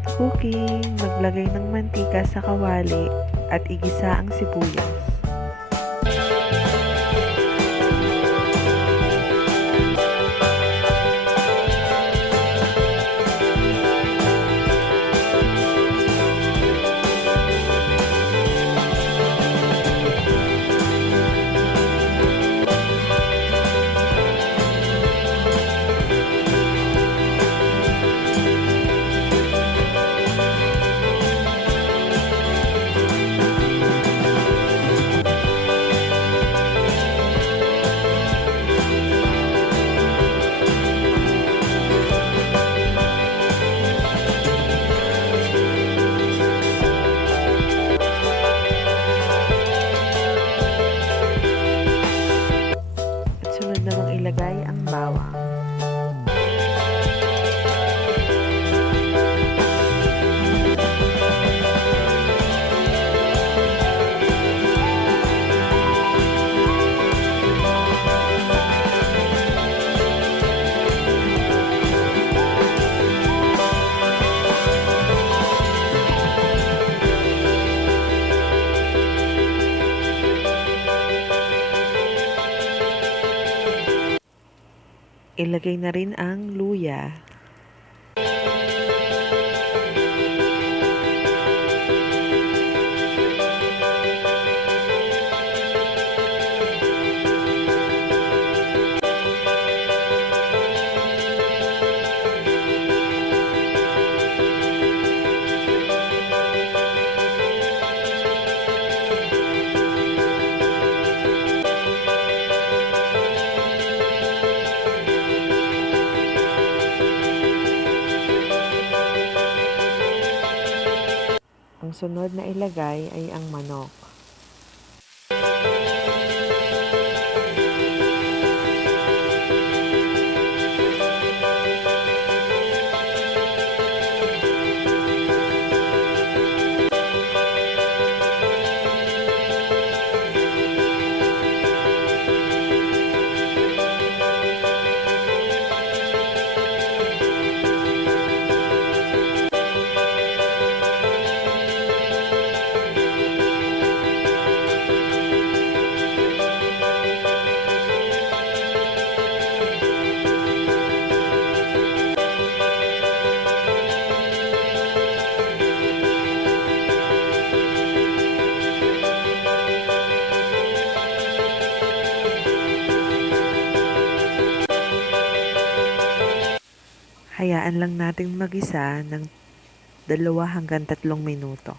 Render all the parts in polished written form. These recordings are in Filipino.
with cooking, maglagay ng mantika sa kawali at igisa ang sibuyas. Sunod namang ilagay ang bawang. Ilagay na rin ang luya. Ang sunod na ilagay ay ang manok. Hayaan lang nating magisa ng 2 hanggang 3 minuto.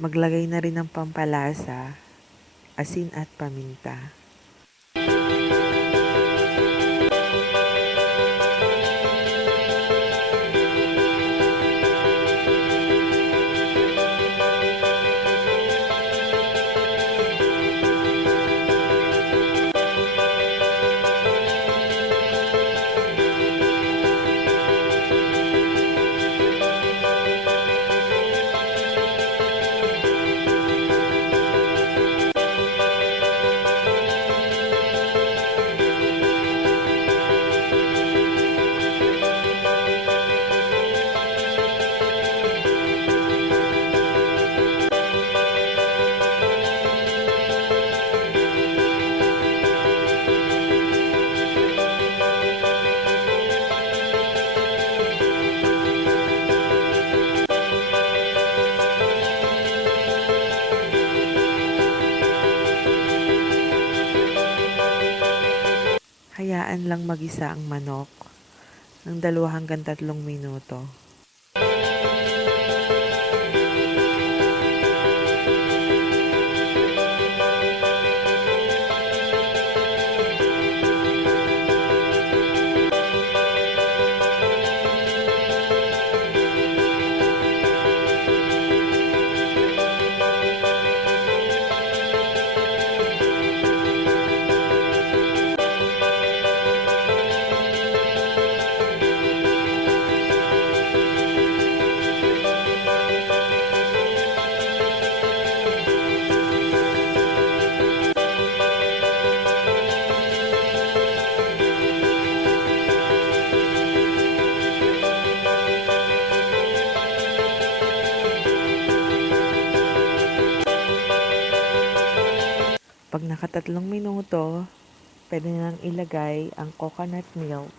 Maglagay na rin ng pampalasa, asin at paminta. Hayaan lang magisa ang manok ng 2 hanggang 3 minuto. Kapag nakatatlong minuto, pwede nang ilagay ang coconut milk.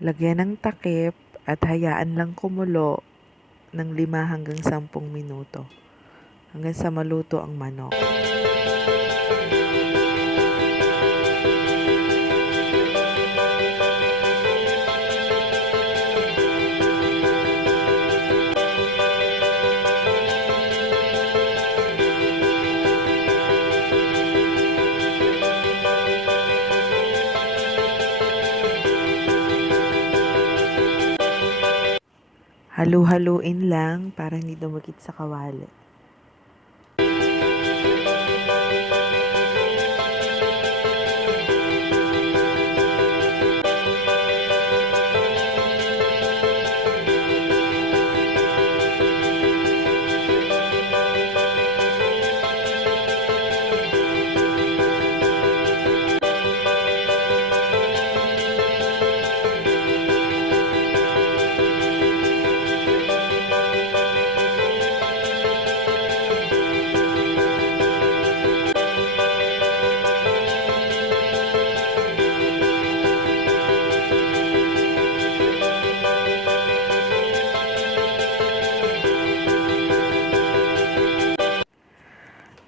Lagyan ng takip at hayaan lang kumulo ng 5 hanggang 10 minuto hanggang sa maluto ang manok. Halu-haluin lang para hindi dumikit sa kawali.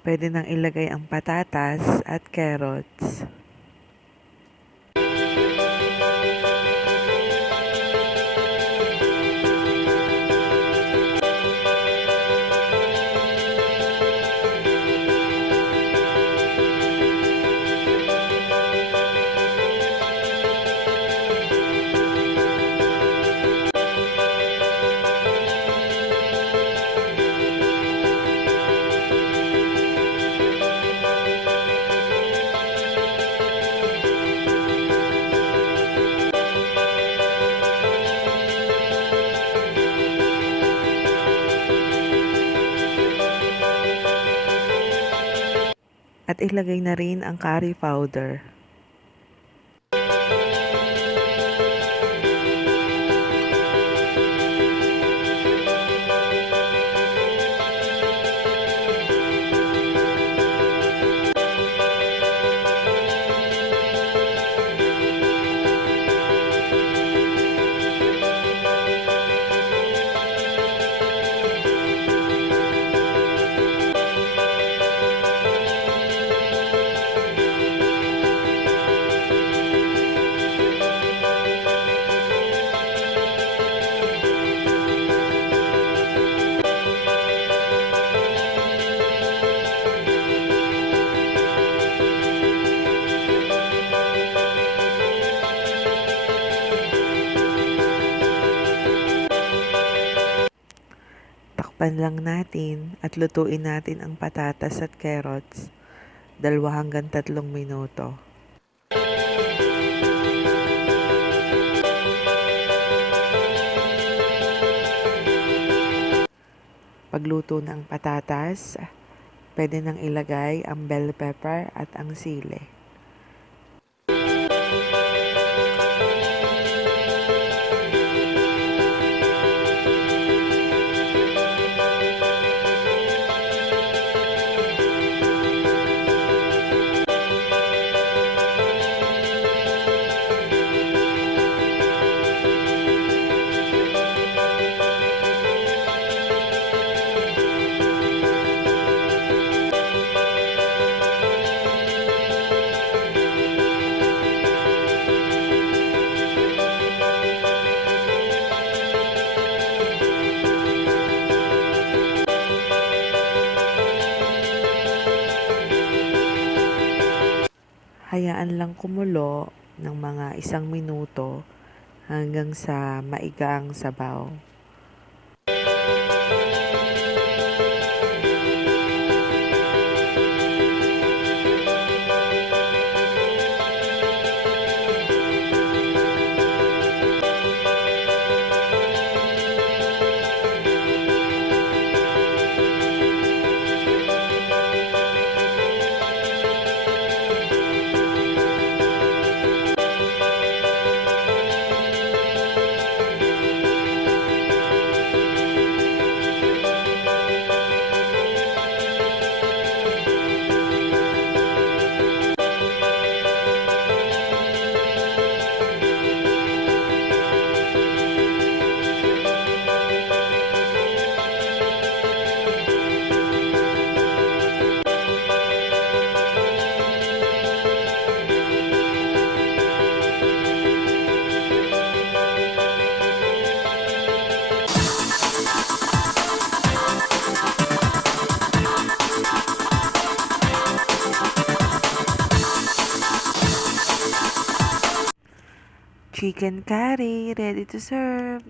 Pwede nang ilagay ang patatas at carrots. At ilagay na rin ang curry powder. Takpan lang natin at lutuin natin ang patatas at carrots 2 hanggang 3 minuto. Pagluto ng patatas, pwede nang ilagay ang bell pepper at ang sili. Hayaan lang kumulo ng mga 1 minuto hanggang sa maiga ang sabaw. chicken curry, ready to serve.